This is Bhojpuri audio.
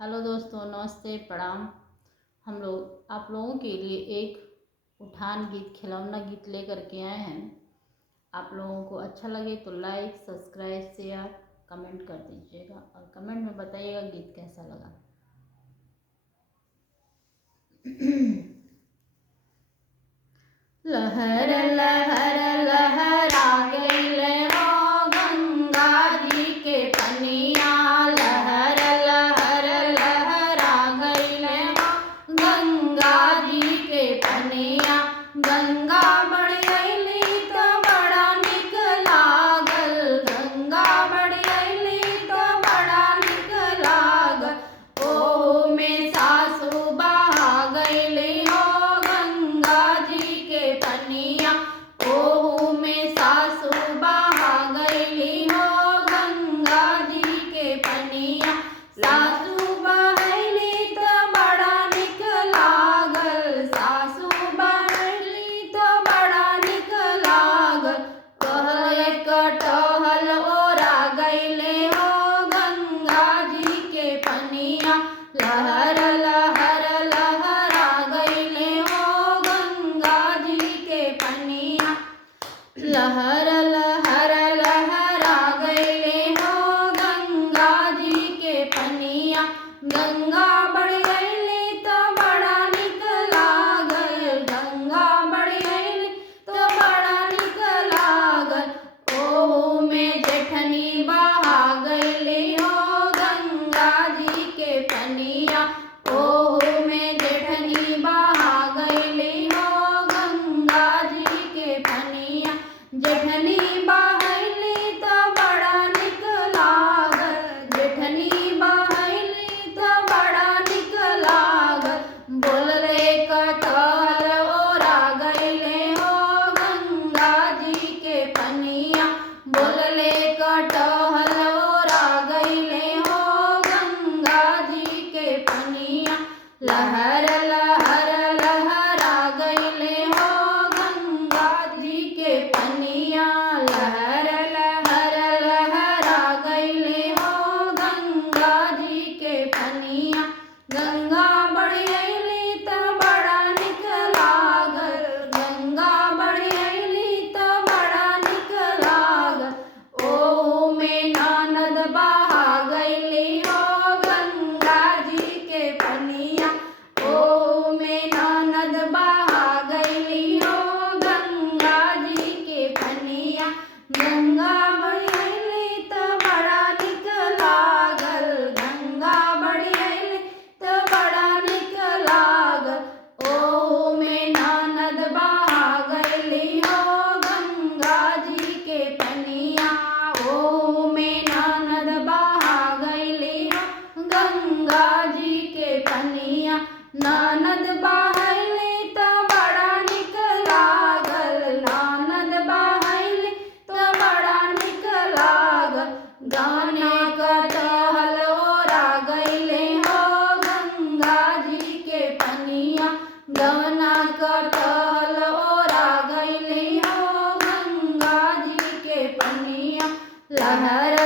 हेलो दोस्तों, नमस्ते, प्रणाम। हम लोग आप लोगों के लिए एक उठान गीत, खिलौना गीत लेकर के आए हैं। आप लोगों को अच्छा लगे तो लाइक, सब्सक्राइब, शेयर, कमेंट कर दीजिएगा और कमेंट में बताइएगा गीत कैसा लगा। लहर लहर लहरा गइले हो गंगा जी के पनिया, लहर लहर लहरा गइले हो गंगा जी के पनिया। गंगा बढ़ अइली तो बड़ा निक लागल, गंगा बढ़ अइली तो बड़ा निक लागल। ओहू में सासु बहा गइली हो गंगा जी के पनिया, ओहू में सासु बहा गइली हो गंगा जी के पनिया। सासु बहैली तो बड़ा निक लागल, सासु बहैली तो बड़ा निक लागल। कहले कटहल ओरा गइले हो गंगा जी के पनिया, लहर लहर लहरा गइले हो गंगा जी के पनिया। लहर लहर लहरा गइले हो गंगा जी के पनिया। गंगा बढ़ गइली तो बड़ा निक लागल, गंगा बढ़ गइली तो बड़ा निक लागल। ओहू में जेठनी बहा गइली हो गंगा जी के पनिया, ओहू में जेठनी बहा गइली हो गंगा जी के पनिया। जेठनी बहैली तो बड़ा निक लागल, जेठनी बहैली तो बड़ा निक लागल। बोलले कटहल ओरा गइले हो गंगा जी के पनिया, बोलले कटहल ओरा गइले हो गंगा जी के पनिया। लहर लहर लहरा गइले हो गंगा जी के पनिया, लहर लहर लहरा गइले हो गंगा जी के पनिया। गंगा बढ़ अइली तो बड़ा निक लागल, गंगा बढ़ अइली तो बड़ा निक लागल। ओहू में ननद बहा गइली हो गंगा जी के पनिया, ओहू में ननद बहा गइली हो गंगा जी के पनिया। गंगा बढ़ अइली तो बड़ा निक लागल, गंगा बढ़ अइली तो बड़ा निक लागल। ओहू में ननद बहा गइली हो गंगा जी के पनिया, ओहू में ननद बहा गइली हो गंगा जी के पनिया। ननद बहैली तो बड़ा निक लागल, ननद बहैली तो बड़ा निक लागल। गाने कटहल ओरा गइले हो गंगा जी के पनिया, गाना कटहल ओरा गइले हो गंगा जी के पनिया। लहर